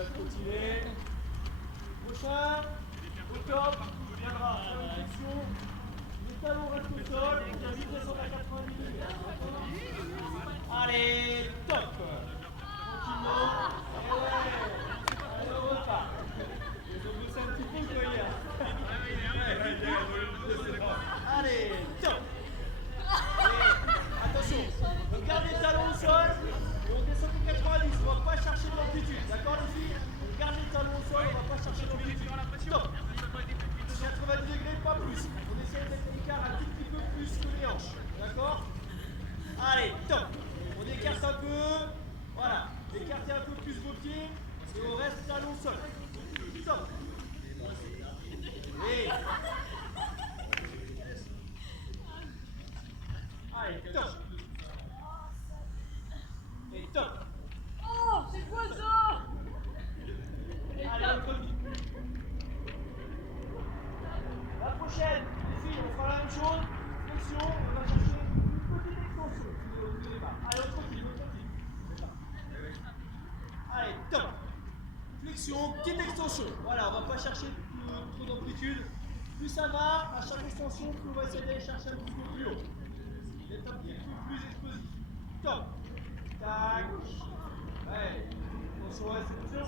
bien continuer. Prochain, au top, il viendra faire une flexion. Les talons restent au sol, on vient vite descendre à 90 mm. Allez, top. Tranquillement. Et ouais, allez, on repart. Ils ont bossé un petit peu, vous voyez. Allez, top. Attention, on garde les talons au sol et on descend pour 90. On ne va pas chercher de l'amplitude, d'accord les filles? On garde les talons au sol, on ne va pas chercher de l'amplitude. Stop. 90 degrés, pas plus. On essaie d'être l'écart un tout petit peu plus que les hanches, d'accord? Allez, top. On écarte un peu. Voilà, écartez un peu plus vos pieds et on reste talons au sol. Top. Et... Allez, top. Et top. Oh, c'est quoi ça? Allez, on continue. La prochaine, les filles, on fera la même chose. Flexion, on va chercher une petite extension. Allez, on continue, on continue. Allez, top. Flexion, petite extension. Voilà, on va pas chercher trop d'amplitude. Plus ça va, à chaque extension, plus on va essayer d'aller chercher un petit peu plus haut. D'être un petit peu plus explosif. Top. Tac. Ouais. Attention à la sélection.